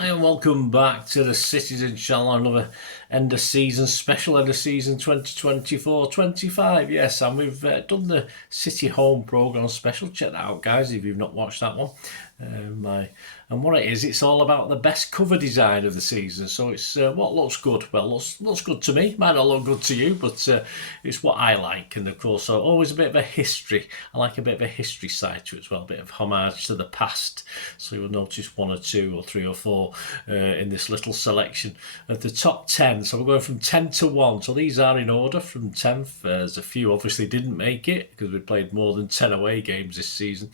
Hi and welcome back to the Cities, inshallah, another end of season special, end of season 2024-25. Yes, and we've done the City home programme special. Check that out, guys, if you've not watched that one. And what it is, it's all about the best cover design of the season. So it's what looks good. Well, looks good to me. Might not look good to you, but it's what I like. And of course, always a bit of a history. I like a bit of a history side to it as well, a bit of homage to the past. So you'll notice one or two or three or four in this little selection of the top 10. So we're going from 10 to 1. So these are in order from 10th. There's a few obviously didn't make it because we played more than 10 away games this season.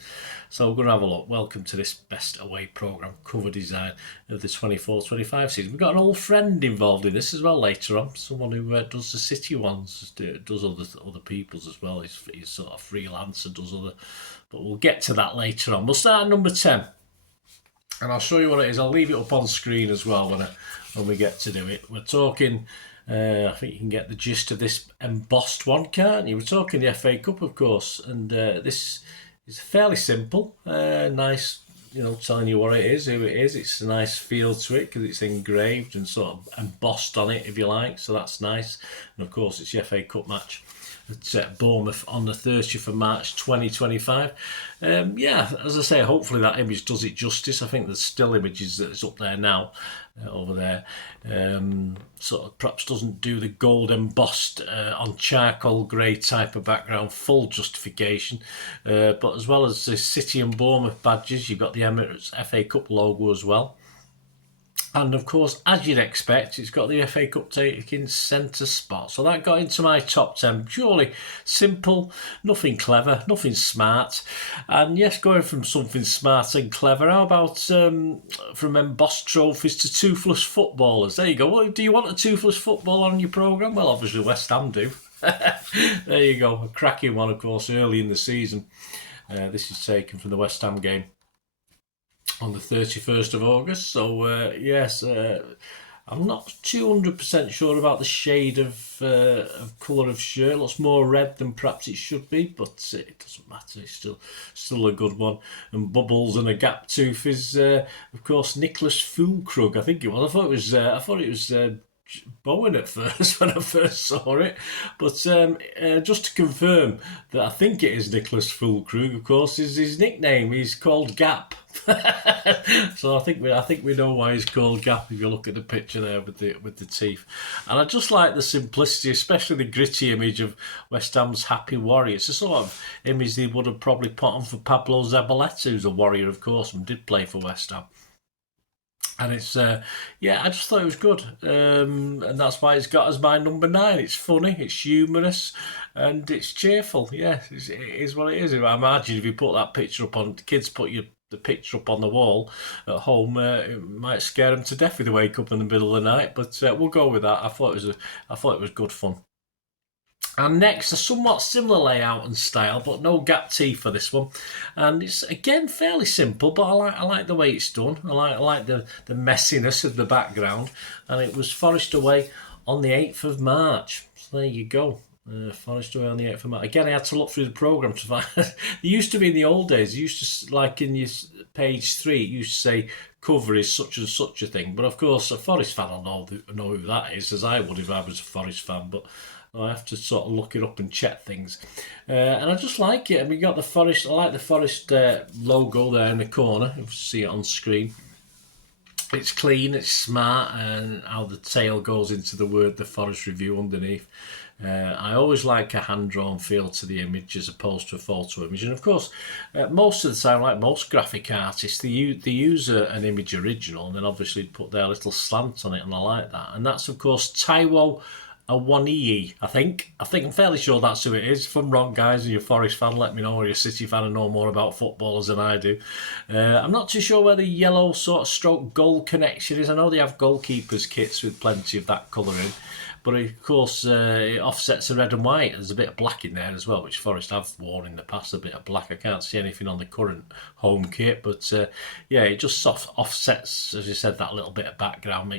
So we're going to have a look. Welcome to this best away programme cover design of the 24-25 season. We've got an old friend involved in this as well later on. Someone who does the City ones, does other people's as well. He's sort of freelance and does other. But we'll get to that later on. We'll start at number 10. And I'll show you what it is. I'll leave it up on screen as well when we get to do it. We're talking, I think you can get the gist of this embossed one, can't you? We're talking the FA Cup, of course. And this is fairly simple. Nice, telling you what it is, who it is. It's a nice feel to it because it's engraved and sort of embossed on it, if you like. So that's nice. And of course, it's the FA Cup match at Bournemouth on the 30th of March 2025. As I say, hopefully that image does it justice. I think there's still images that's up there now, over there. Sort of perhaps doesn't do the gold embossed on charcoal grey type of background full justification. But as well as the City and Bournemouth badges, you've got the Emirates FA Cup logo as well. And of course, as you'd expect, it's got the FA Cup taking centre spot. So that got into my top 10. Purely simple, nothing clever, nothing smart. And yes, going from something smart and clever, how about from embossed trophies to toothless footballers? There you go. Well, do you want a toothless footballer on your programme? Well, obviously West Ham do. There you go. A cracking one, of course, early in the season. This is taken from the West Ham game on the 31st of August. So, yes, I'm not 200% sure about the shade of colour of shirt. It looks more red than perhaps it should be, but it doesn't matter. It's still a good one. And Bubbles and a gap tooth is, of course, Nicholas Fulkrug, I think it was. I thought it was Bowen at first when I first saw it, but just to confirm that I think it is Nicholas Fulkrug, of course, is his nickname. He's called Gap. So I think we know why he's called Gap if you look at the picture there with the teeth. And I just like the simplicity, especially the gritty image of West Ham's Happy Warrior. It's a sort of image they would have probably put on for Pablo Zabaleta, who's a Warrior, of course, and did play for West Ham. And it's, I just thought it was good. And that's why it's got as my number 9. It's funny, it's humorous, and it's cheerful. Yeah, it is what it is. I imagine if you put that picture up on, the kids put the picture up on the wall at home, it might scare them to death if they wake up in the middle of the night. But we'll go with that. I thought it was good fun. And next, a somewhat similar layout and style, but no gap teeth for this one. And it's, again, fairly simple, but I like the way it's done. I like the messiness of the background. And it was Forest away on the 8th of March. So there you go. Forest away on the 8th of March. Again, I had to look through the programme to find... It used to be in the old days, it used to, like in your page 3, it used to say cover is such and such a thing. But of course, a Forest fan will know who that is, as I would if I was a Forest fan. But I have to sort of look it up and check things. And I just like it. And we got the Forest, I like the Forest logo there in the corner, if you see it on screen. It's clean, it's smart, and how the tail goes into the word, the Forest Review underneath. I always like a hand-drawn feel to the image as opposed to a photo image. And of course, most of the time, like most graphic artists, they use an image original and then obviously put their little slant on it, and I like that. And that's, of course, Taiwo Awoniyi, I think. I'm fairly sure that's who it is. If I'm wrong, guys, and you're a Forest fan, let me know, or you're a City fan and know more about footballers than I do. I'm not too sure where the yellow sort of stroke goal connection is. I know they have goalkeepers' kits with plenty of that colour in. But of course, it offsets the red and white. There's a bit of black in there as well, which Forest have worn in the past, a bit of black. I can't see anything on the current home kit. But it just offsets, as you said, that little bit of background,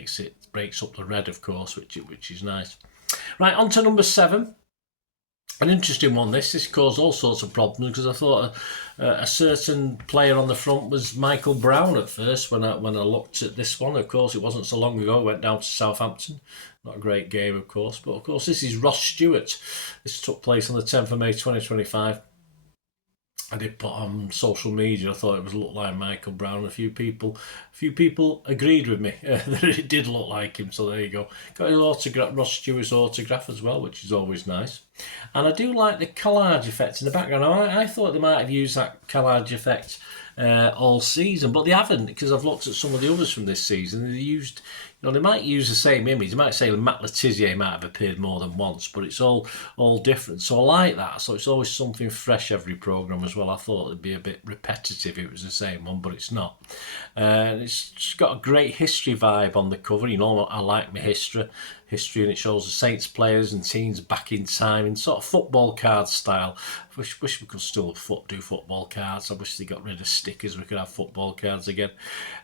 breaks up the red, of course, which is nice. Right, on to number 7. An interesting one. This caused all sorts of problems because I thought a certain player on the front was Michael Brown at first. When I looked at this one, of course, it wasn't so long ago. Went down to Southampton. Not a great game, of course, but of course this is Ross Stewart. This took place on the 10th of May 2025. I did put on social media. I thought it was looked like Michael Brown. A few people agreed with me that it did look like him. So there you go. Got his autograph, Ross Stewart's autograph as well, which is always nice. And I do like the collage effect in the background. I thought they might have used that collage effect all season, but they haven't, because I've looked at some of the others from this season. They used, they might use the same image. They might say Matt Letizia might have appeared more than once, but it's all different. So I like that. So it's always something fresh every programme as well. I thought it'd be a bit repetitive if it was the same one, but it's not. It's just got a great history vibe on the cover. I like my history, and it shows the Saints players and teams back in time in sort of football card style. I wish we could still do football cards. I wish they got rid of stickers. We could have football cards again.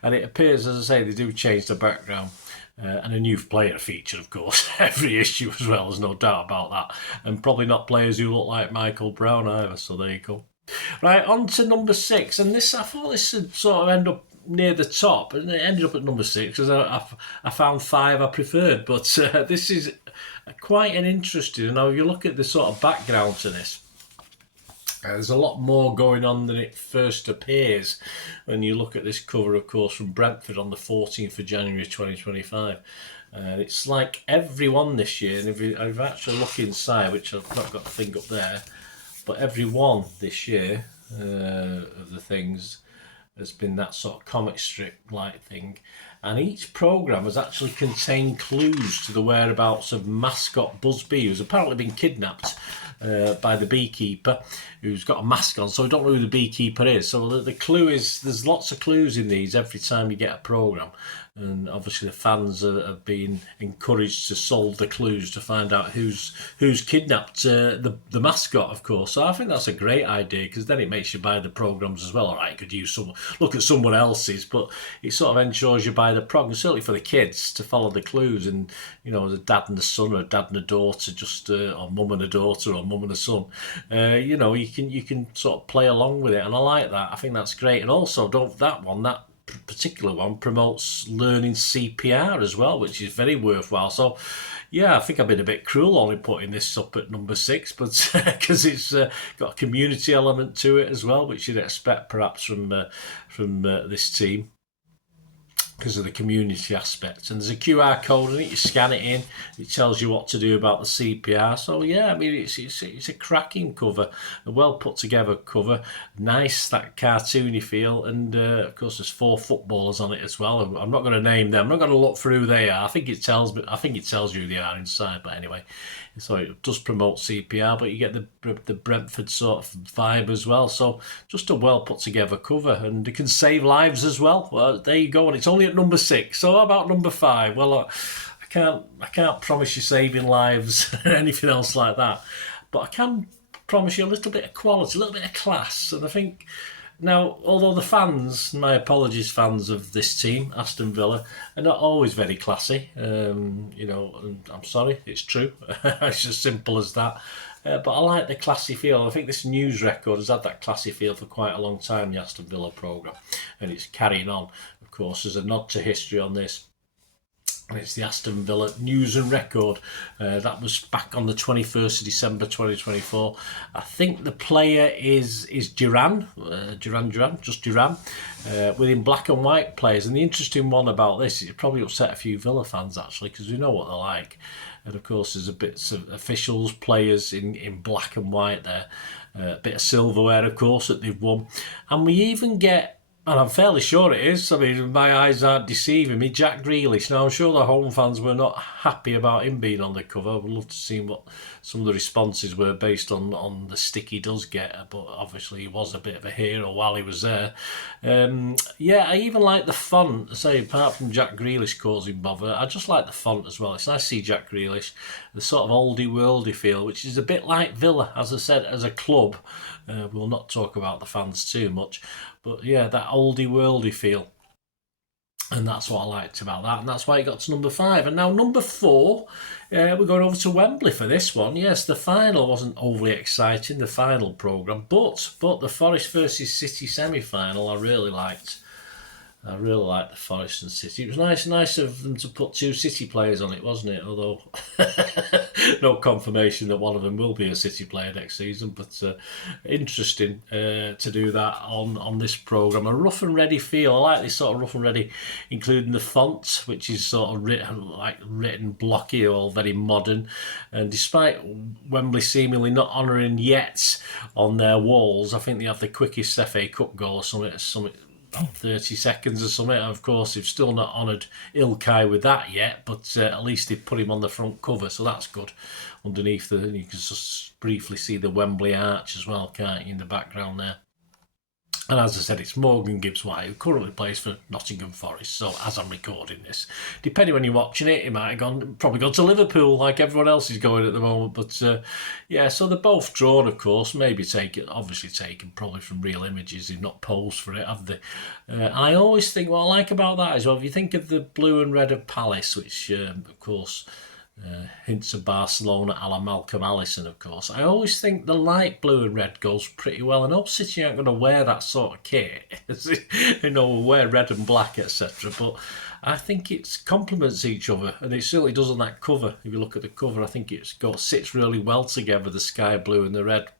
And it appears, as I say, they do change the background. And a new player feature, of course, every issue as well. There's no doubt about that. And probably not players who look like Michael Brown either. So there you go. Right, on to number 6. And this, I thought this would sort of end up near the top, and it ended up at number 6 because I found 5 I preferred. But this is quite an interesting. Now, if you look at the sort of background to this, there's a lot more going on than it first appears when you look at this cover, of course, from Brentford on the 14th of January 2025. It's like everyone this year, and if you actually look inside, which I've not got the thing up there, but every one this year of the things has been that sort of comic strip-like thing. And each programme has actually contained clues to the whereabouts of mascot Busby, who's apparently been kidnapped by the beekeeper, who's got a mask on, so we don't know who the beekeeper is. So the clue is, there's lots of clues in these every time you get a programme. And obviously the fans are being encouraged to solve the clues to find out who's kidnapped the mascot, of course. So I think that's a great idea, because then it makes you buy the programmes as well. All right, you could look at someone else's, but it sort of ensures you buy the programme, certainly for the kids, to follow the clues. And, the dad and the son, or a dad and a daughter, or mum and a daughter, or mum and a son, you can sort of play along with it. And I like that. I think that's great. And also, that particular one promotes learning CPR as well, which is very worthwhile. So yeah, I think I've been a bit cruel only putting this up at number 6, but because it's got a community element to it as well, which you'd expect perhaps from this team, because of the community aspect. And there's a QR code in it, you scan it in, it tells you what to do about the CPR. So yeah, I mean, it's a cracking cover, a well put together cover, nice, that cartoony feel. And of course there's 4 footballers on it as well. I'm not going to name them, I'm not going to look for who they are. I think it tells you who they are inside, but anyway. So it does promote CPR, but you get the Brentford sort of vibe as well. So just a well put together cover, and it can save lives as well. Well, there you go, and it's only at number 6. So how about number 5? Well, I can't promise you saving lives or anything else like that, but I can promise you a little bit of quality, a little bit of class. And I think now, although the fans, my apologies, fans of this team, Aston Villa, are not always very classy, and I'm sorry, it's true. It's as simple as that. But I like the classy feel. I think this news record has had that classy feel for quite a long time, the Aston Villa programme, and it's carrying on. Of course, there's a nod to history on this. And it's the Aston Villa News and Record. That was back on the 21st of December 2024. I think the player is Duran, with in black and white players. And the interesting one about this, it probably upset a few Villa fans actually, because we know what they're like. And of course there's a bit of officials, players in black and white there. A bit of silverware, of course, that they've won. And we even get, and I'm fairly sure it is, I mean, my eyes aren't deceiving me, Jack Grealish. Now, I'm sure the home fans were not happy about him being on the cover. I would love to see what some of the responses were based on the stick he does get, but obviously he was a bit of a hero while he was there. Yeah, I even like the font. Say, apart from Jack Grealish causing bother, I just like the font as well. It's nice to see Jack Grealish, the sort of oldie-worldy feel, which is a bit like Villa, as I said, as a club. We'll not talk about the fans too much, but yeah, that oldie-worldy feel. And that's what I liked about that, and that's why it got to number 5. And now number 4, we're going over to Wembley for this one. Yes, the final wasn't overly exciting, the final programme, but the Forest versus City semi-final I really liked. I really liked the Forest and City. It was nice of them to put 2 City players on it, wasn't it? Although no confirmation that one of them will be a City player next season. But interesting to do that on this programme. A rough and ready feel. I like this sort of rough and ready, including the font, which is sort of written blocky, all very modern. And despite Wembley seemingly not honouring yet on their walls, I think they have the quickest FA Cup goal or something 30 seconds or something. Of course, they've still not honoured Ilkay with that yet, but at least they've put him on the front cover, so that's good. Underneath, you can just briefly see the Wembley arch as well, can't you, in the background there. And as I said, it's Morgan Gibbs-White, who currently plays for Nottingham Forest. So as I'm recording this, depending when you're watching it, he might have probably gone to Liverpool like everyone else is going at the moment. But yeah, so they're both drawn, of course. Maybe obviously taken probably from real images. They've not posed for it, have they? I always think what I like about that is, well, if you think of the blue and red of Palace, which of course hints of Barcelona a la Malcolm Allison, of course. I always think the light blue and red goes pretty well. And City aren't going to wear that sort of kit. We'll wear red and black, etc. But I think it complements each other, and it certainly does on that cover. If you look at the cover, I think sits really well together, the sky blue and the red.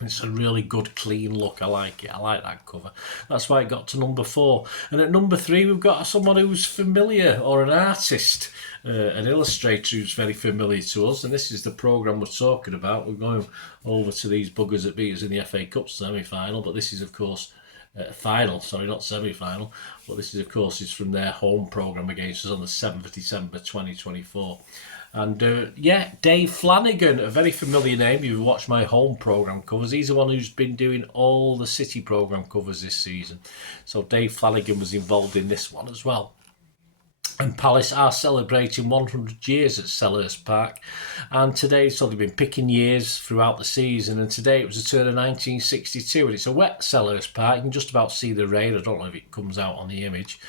It's a really good, clean look. I like it. I like that cover. That's why it got to number 4. And at number 3, we've got someone who's familiar, or an artist, an illustrator who's very familiar to us. And this is the programme we're talking about. We're going over to these buggers that beat us in the FA Cup semi-final. But this is, of course, final. Sorry, not semi-final. But this is, of course, is from their home programme against us on the 7th of December 2024. And yeah, Dave Flanagan, a very familiar name. You've watched my home programme covers. He's the one who's been doing all the City programme covers this season. So Dave Flanagan was involved in this one as well. And Palace are celebrating 100 years at Selhurst Park. And today, so they've been picking years throughout the season. And today it was the turn of 1962. And it's a wet Selhurst Park. You can just about see the rain. I don't know if it comes out on the image.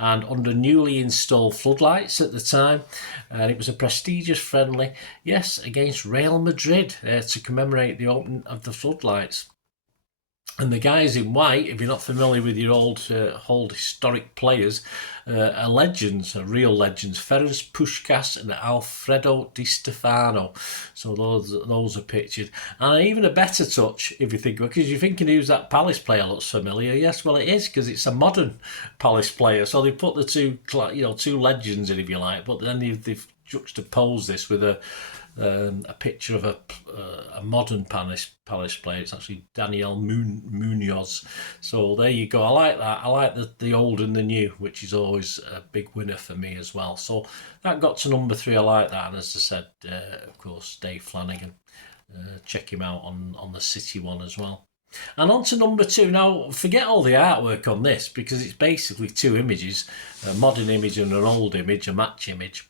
And under newly installed floodlights at the time. And it was a prestigious friendly, yes, against Real Madrid to commemorate the opening of the floodlights. And the guys in white, if you're not familiar with your old historic players, are legends, are real legends. Ferenc Puskás and Alfredo Di Stefano. So those are pictured. And even a better touch, if you think, because you're thinking who's that Palace player looks familiar. Yes, well, it is, because it's a modern Palace player. So they put the two legends in, if you like, but then they've juxtaposed this with a picture of a modern Palace player. It's actually Daniel Munoz. So there you go. I like that. I like the old and the new, which is always a big winner for me as well. So that got to number 3. I like that. And as I said, of course, Dave Flanagan. Check him out on the City one as well. And on to number 2. Now, forget all the artwork on this, because it's basically 2 images, a modern image and an old image, a match image.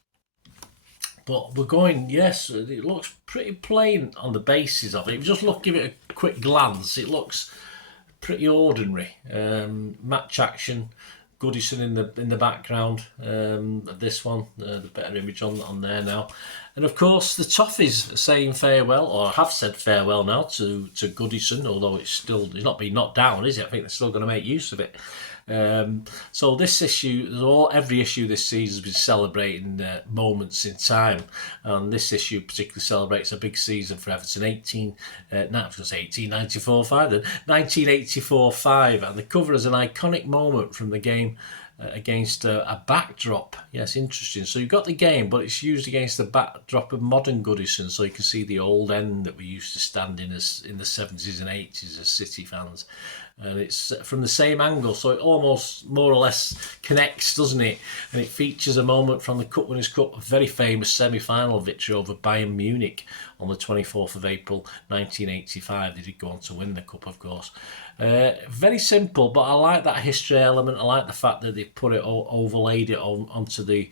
But we're going, yes, it looks pretty plain on the basis of it. If you just give it a quick glance, it looks pretty ordinary. Match action, Goodison in the background. This one, the better image on there now. And of course, the Toffees saying farewell, or have said farewell now to Goodison, although it's not been knocked down, is it? I think they're still going to make use of it. So this issue, every issue this season has been celebrating moments in time, and this issue particularly celebrates a big season for Everton, 1984-5, and the cover is an iconic moment from the game against a backdrop. Yes, interesting. So you've got the game, but it's used against the backdrop of modern Goodison, so you can see the old end that we used to stand in the 70s and 80s as City fans. And it's from the same angle, so it almost more or less connects, doesn't it? And it features a moment from the Cup Winners' Cup, a very famous semi-final victory over Bayern Munich on the 24th of April 1985. They did go on to win the cup, of course. Very simple, but I like that history element. I like the fact that they put it overlaid it onto the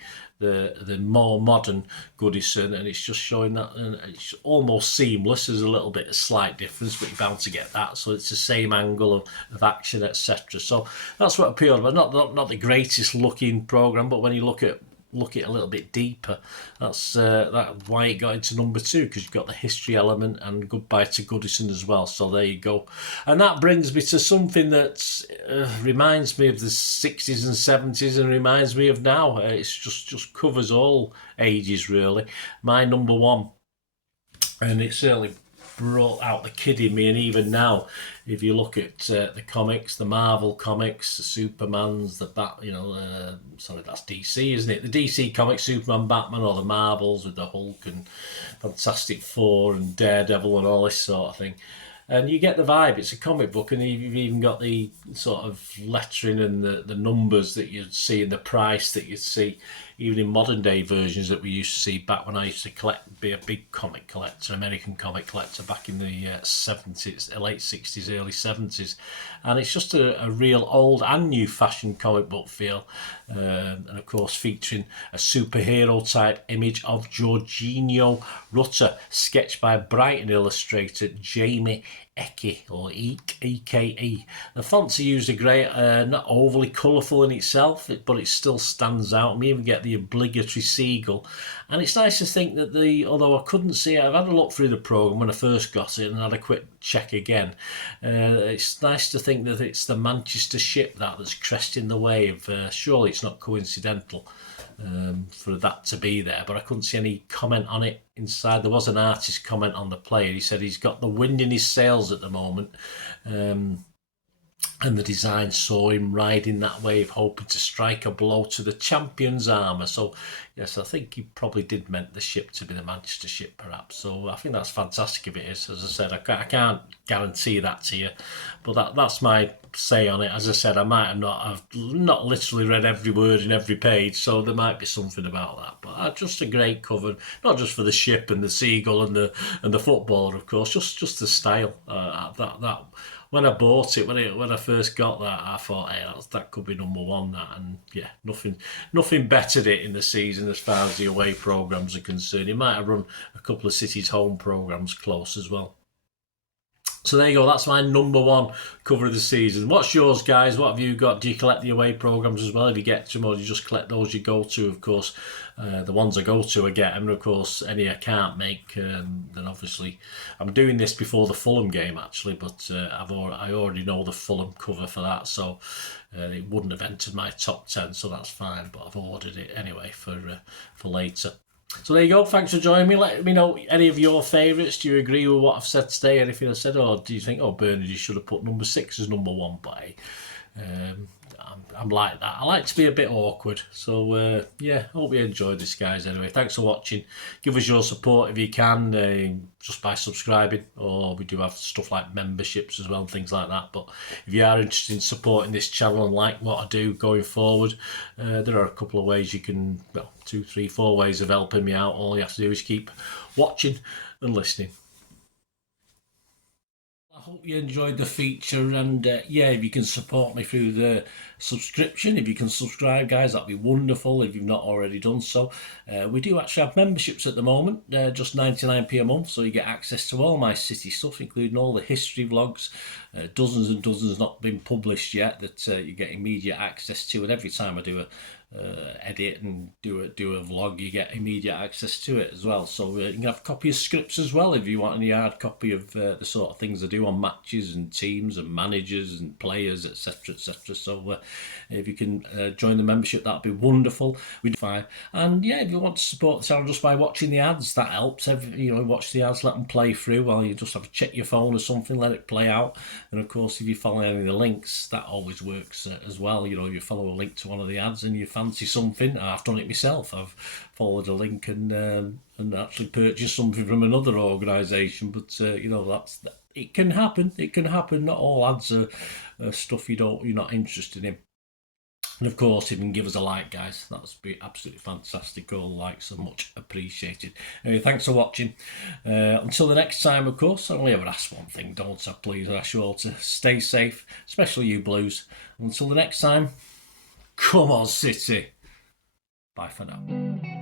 more modern Goodison, and it's just showing that, and it's almost seamless. There's a little bit of slight difference, but you're bound to get that. So it's the same angle of action, etc. So that's what appealed. But not the greatest looking program, but when you look at a little bit deeper, that's why it got into number 2, because you've got the history element and goodbye to Goodison as well. So there you go. And that brings me to something that reminds me of the 60s and 70s and reminds me of now. It's just covers all ages, really. My number 1, and it certainly brought out the kid in me, and even now, if you look at the comics, the Marvel comics, the Supermans, sorry, that's DC, isn't it? The DC comics, Superman, Batman, or the Marvels with the Hulk and Fantastic Four and Daredevil and all this sort of thing. And you get the vibe. It's a comic book, and you've even got the sort of lettering and the numbers that you'd see and the price that you'd see, even in modern day versions that we used to see back when I used to be a big comic collector, American comic collector, back in the 70s, late 60s, early 70s. And it's just a real old and new fashioned comic book feel. And of course, featuring a superhero type image of Jorginho Rutter, sketched by Brighton illustrator Jamie Eke, or EKE. The fonts are used are great, not overly colourful in itself, but it still stands out. We even get the obligatory seagull. And it's nice to think that although I couldn't see it, I've had a look through the programme when I first got it and had a quick check again. It's nice to think that it's the Manchester ship that's cresting the wave. Surely it's not coincidental for that to be there, but I couldn't see any comment on it inside. There was an artist comment on the player. He said he's got the wind in his sails at the moment, and the design saw him riding that wave, hoping to strike a blow to the champion's armour. So yes, I think he probably did meant the ship to be the Manchester ship, perhaps. So I think that's fantastic if it is. As I said, I can't guarantee that to you, but that's my say on it. As I said, I might have not literally read every word in every page, so there might be something about that. But just a great cover, not just for the ship and the seagull and the footballer, of course, just the style. That when I bought it, when I first got that, I thought, hey, that could be number 1. That, and yeah, nothing bettered it in the season as far as the away programmes are concerned. He might have run a couple of City's home programmes close as well. So there you go, that's my number 1 cover of the season. What's yours, guys? What have you got? Do you collect the away programmes as well if you get to them, or do you just collect those you go to? Of course, the ones I go to I get, and of course any I can't make, then obviously I'm doing this before the Fulham game actually, but I already know the Fulham cover for that, so it wouldn't have entered my top 10, so that's fine, but I've ordered it anyway for later. So there you go. Thanks for joining me. Let me know any of your favourites. Do you agree with what I've said today? Anything I said, or do you think, Bernard, you should have put number 6 as number 1? But I'm like that. I like to be a bit awkward. So yeah, hope you enjoyed this, guys. Anyway, thanks for watching. Give us your support if you can, just by subscribing, or we do have stuff like memberships as well and things like that. But if you are interested in supporting this channel and like what I do going forward, there are a couple of ways you can, 2, 3, 4 ways of helping me out. All you have to do is keep watching and listening. I hope you enjoyed the feature, and yeah, if you can support me through the subscription, if you can subscribe, guys, that'd be wonderful if you've not already done so. We do actually have memberships at the moment, just 99p a month, so you get access to all my City stuff, including all the history vlogs, dozens and dozens not been published yet that you get immediate access to, and every time I do a edit and do a vlog, you get immediate access to it as well. So you can have a copy of scripts as well if you want any hard copy of the sort of things I do on matches and teams and managers and players, etc, etc. So if you can join the membership, that'd be wonderful. We do fine. And yeah, if you want to support the channel just by watching the ads, that helps. Watch the ads, let them play through while you just have to check your phone or something, let it play out. And of course, if you follow any of the links, that always works as well. If you follow a link to one of the ads and you fancy something, I've done it myself. I've followed a link and actually purchased something from another organisation. But it can happen. It can happen. Not all ads are stuff you're not interested in. And of course, if you can give us a like, guys, that would be absolutely fantastic. All the likes are much appreciated. Anyway, thanks for watching. Until the next time, of course, I only ever ask one thing, don't I? Please, I ask you all to stay safe, especially you Blues. Until the next time, come on, City. Bye for now.